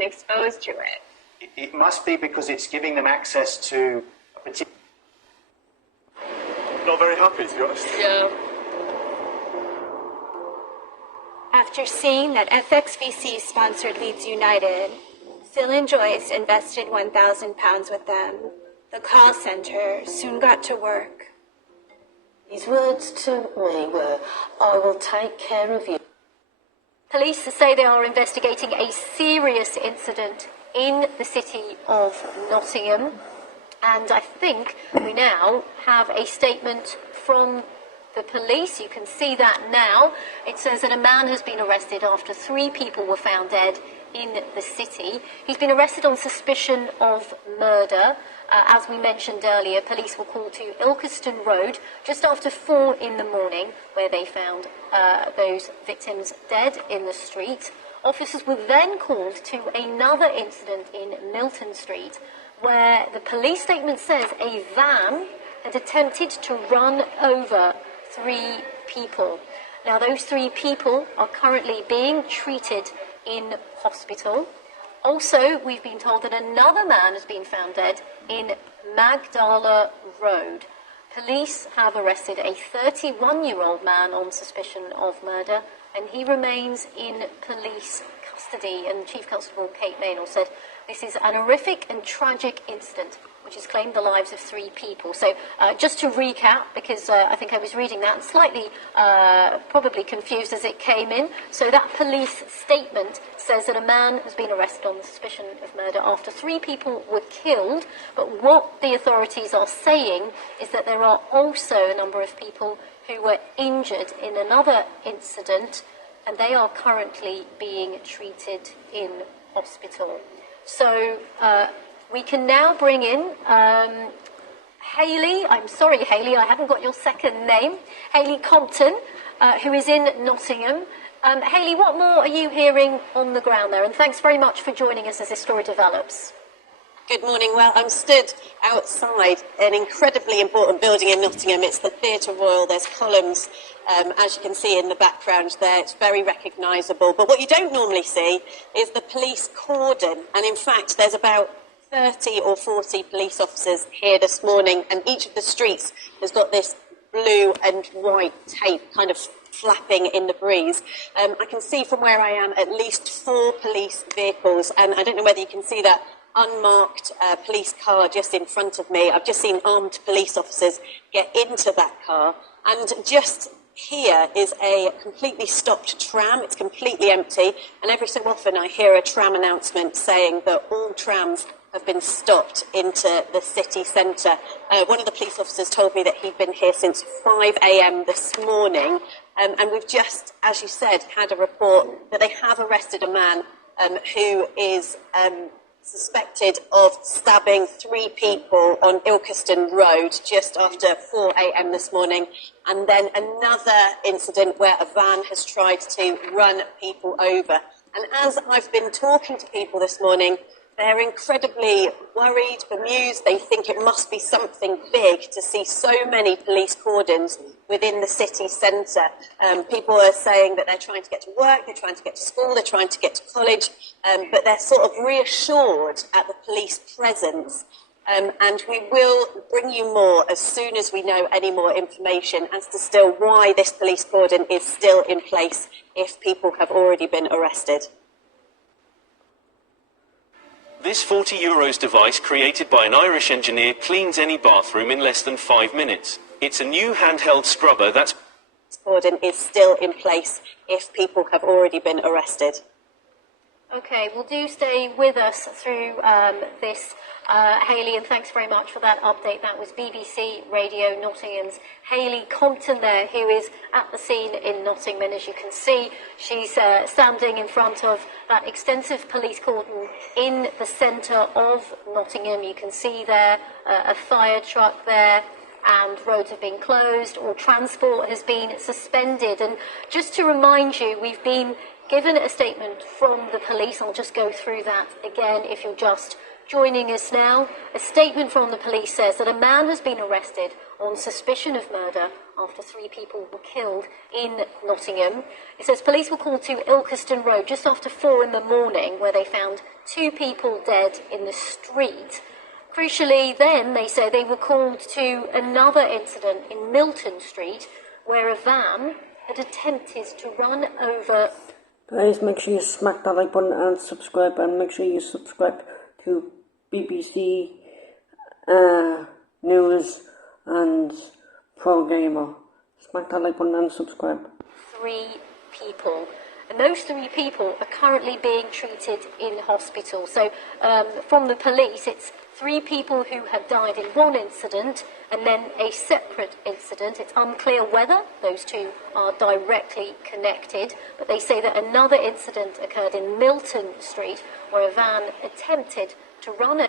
been exposed to it. It must be because it's giving them access to a particular... Not very happy, to be honest. Yeah. After seeing that FXVC sponsored Leeds United, Phil and Joyce invested £1,000 with them. The call centre soon got to work. His words to me were, "I will take care of you." Police say they are investigating a serious incident in the city of Nottingham. And I think we now have a statement from the police. You can see that now. It says that a man has been arrested after 3 people were found dead in the city. He's been arrested on suspicion of murder. As we mentioned earlier, police were called to Ilkeston Road just after 4 in the morning, where they found those victims dead in the street. Officers were then called to another incident in Milton Street, where the police statement says a van had attempted to run over 3 people. Now, those 3 people are currently being treated in hospital. Also, we've been told that another man has been found dead in Magdala Road. Police have arrested a 31-year-old man on suspicion of murder, and he remains in police custody. And Chief Constable Kate Maynell said this is an horrific and tragic incident which has claimed the lives of 3 people. So just to recap, because I think I was reading that and slightly probably confused as it came in. So that police statement says that a man has been arrested on suspicion of murder after 3 people were killed. But what the authorities are saying is that there are also a number of people who were injured in another incident, and they are currently being treated in hospital. So we can now bring in Hayley. I'm sorry, Hayley, I haven't got your second name. Hayley Compton, who is in Nottingham. Hayley, what more are you hearing on the ground there? And thanks very much for joining us as this story develops. Good morning. Well, I'm stood outside an incredibly important building in Nottingham. It's the Theatre Royal. There's columns, as you can see in the background there. It's very recognisable. But what you don't normally see is the police cordon. And in fact, there's about 30 or 40 police officers here this morning, and each of the streets has got this blue and white tape kind of flapping in the breeze. I can see from where I am at least 4 police vehicles, and I don't know whether you can see that unmarked police car just in front of me. I've just seen armed police officers get into that car, and just here is a completely stopped tram. It's completely empty, and every so often I hear a tram announcement saying that all trams have been stopped into the city centre. One of the police officers told me that he'd been here since 5 a.m. this morning, and we've just, as you said, had a report that they have arrested a man who is suspected of stabbing 3 people on Ilkeston Road just after 4 a.m. this morning, and then another incident where a van has tried to run people over. And as I've been talking to people this morning, they're incredibly worried, bemused. They think it must be something big to see so many police cordons within the city centre. People are saying that they're trying to get to work, they're trying to get to school, they're trying to get to college, but they're sort of reassured at the police presence. And we will bring you more as soon as we know any more information as to still why this police cordon is still in place if people have already been arrested. This €40 device created by an Irish engineer cleans any bathroom in less than 5 minutes. It's a new handheld scrubber that's... Cordon is still in place if people have already been arrested. Okay, well, do stay with us through this, Hayley, and thanks very much for that update. That was BBC Radio Nottingham's Hayley Compton there, who is at the scene in Nottingham. And as you can see, she's standing in front of that extensive police cordon in the centre of Nottingham. You can see there a fire truck there, and roads have been closed, or transport has been suspended. And just to remind you, we've been given a statement from the police. I'll just go through that again if you're just Joining us now, a statement from the police says that a man has been arrested on suspicion of murder after 3 people were killed in Nottingham. It says police were called to Ilkeston Road just after 4 in the morning, where they found 2 people dead in the street. Crucially, then, they say they were called to another incident in Milton Street, where a van had attempted to run over... Guys, make sure you smack that like button and subscribe, and make sure you subscribe to BBC News and Pro Gamer. Smack that like button and subscribe. 3 people. And those 3 people are currently being treated in hospital. So from the police, it's 3 people who have died in one incident and then a separate incident. It's unclear whether those 2 are directly connected, but they say that another incident occurred in Milton Street where a van attempted to run